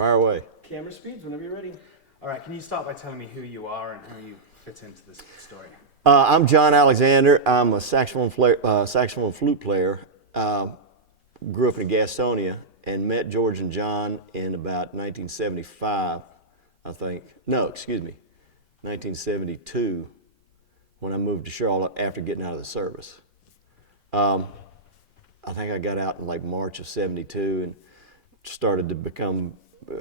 Fire away. Camera speeds whenever you're ready. All right, can you start by telling me who you are and how you fit into this story? I'm John Alexander. I'm a saxophone flute player. Grew up in Gastonia and met George and John in about 1975, I think. No, excuse me, 1972, when I moved to Charlotte after getting out of the service. I think I got out in like March of '72 and started to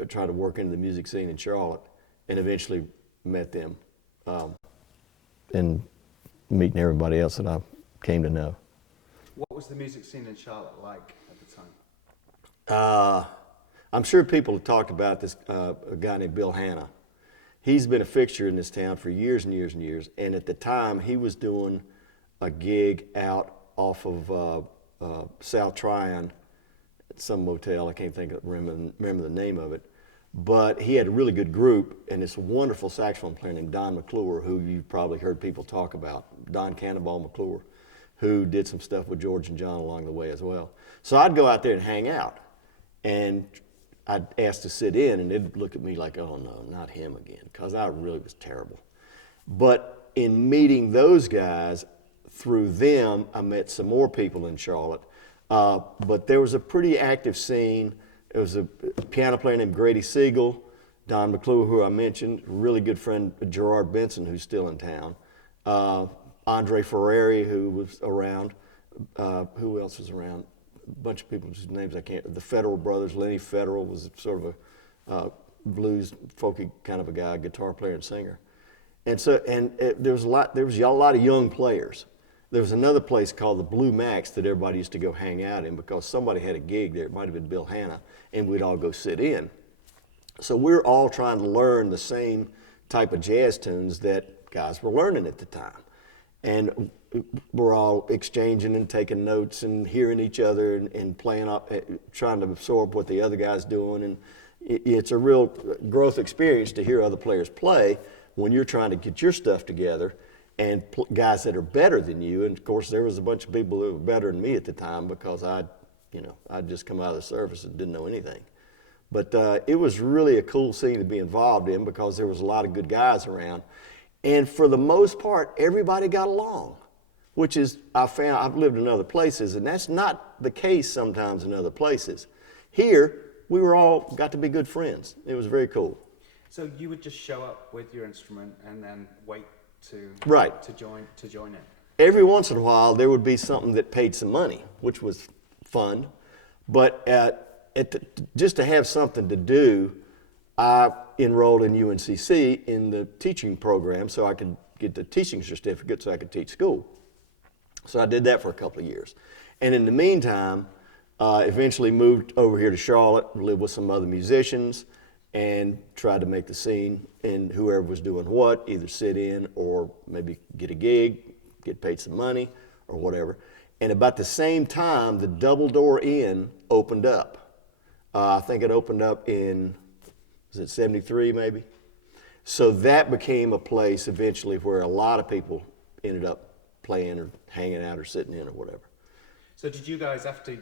try to work into the music scene in Charlotte, and eventually met them, and meeting everybody else that I came to know. What was the music scene in Charlotte like at the time? I'm sure people have talked about this, a guy named Bill Hanna. He's been a fixture in this town for years and years and years, and at the time he was doing a gig out off of South Tryon at some motel. I can't remember the name of it, but he had a really good group, and this wonderful saxophone player named Don McClure, who you've probably heard people talk about, Don Cannonball McClure, who did some stuff with George and John along the way as well. So I'd go out there and hang out, and I'd ask to sit in, and they'd look at me like, oh no, not him again, because I really was terrible. But in meeting those guys, through them, I met some more people in Charlotte. But there was a pretty active scene. There was a piano player named Grady Siegel, Don McClure, who I mentioned, really good friend Gerard Benson, who's still in town, Andre Ferrari, who was around. Who else was around? A bunch of people whose names I can't. The Federal brothers. Lenny Federal was sort of a blues, folky kind of a guy, guitar player and singer. And so, there was a lot of young players. There was another place called the Blue Max that everybody used to go hang out in because somebody had a gig there. It might have been Bill Hanna, and we'd all go sit in. So we're all trying to learn the same type of jazz tunes that guys were learning at the time. And we're all exchanging and taking notes and hearing each other and playing up, trying to absorb what the other guy's doing. And it's a real growth experience to hear other players play when you're trying to get your stuff together, and guys that are better than you. And of course, there was a bunch of people who were better than me at the time because I'd just come out of the service and didn't know anything. But it was really a cool scene to be involved in because there was a lot of good guys around. And for the most part, everybody got along, which is, I've lived in other places, and that's not the case sometimes in other places. Here, we were all got to be good friends. It was very cool. So you would just show up with your instrument and then wait to join it. Every once in a while, there would be something that paid some money, which was fun. But just to have something to do, I enrolled in UNCC in the teaching program so I could get the teaching certificate so I could teach school. So I did that for a couple of years. And in the meantime, eventually moved over here to Charlotte, lived with some other musicians, and tried to make the scene, and whoever was doing what, either sit in or maybe get a gig, get paid some money or whatever. And about the same time, the Double Door Inn opened up. I think it opened up in, was it 73 maybe? So that became a place eventually where a lot of people ended up playing or hanging out or sitting in or whatever. So did you guys, after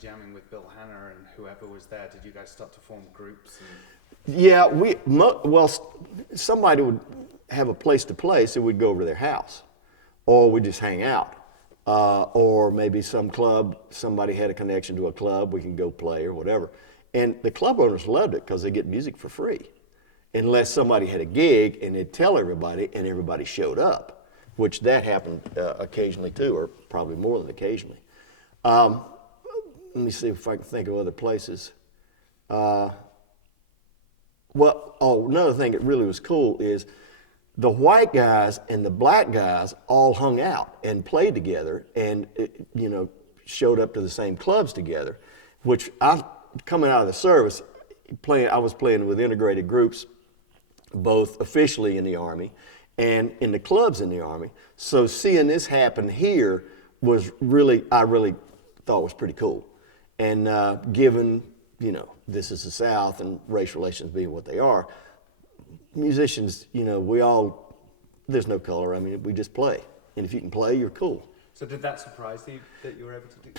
jamming with Bill Hanna and whoever was there, did you guys start to form groups? Yeah, somebody would have a place to play, so we'd go over to their house, or we'd just hang out, or maybe some club, somebody had a connection to a club, we can go play or whatever. And the club owners loved it because they get music for free, unless somebody had a gig and they'd tell everybody and everybody showed up, which that happened occasionally too, or probably more than occasionally. Let me see if I can think of other places. Another thing that really was cool is the white guys and the black guys all hung out and played together and, showed up to the same clubs together, which coming out of the service, I was playing with integrated groups, both officially in the Army and in the clubs in the Army. So seeing this happen here was I really thought was pretty cool. And given, this is the South and race relations being what they are, musicians, there's no color. I mean, we just play. And if you can play, you're cool. So did that surprise you that you were able to do?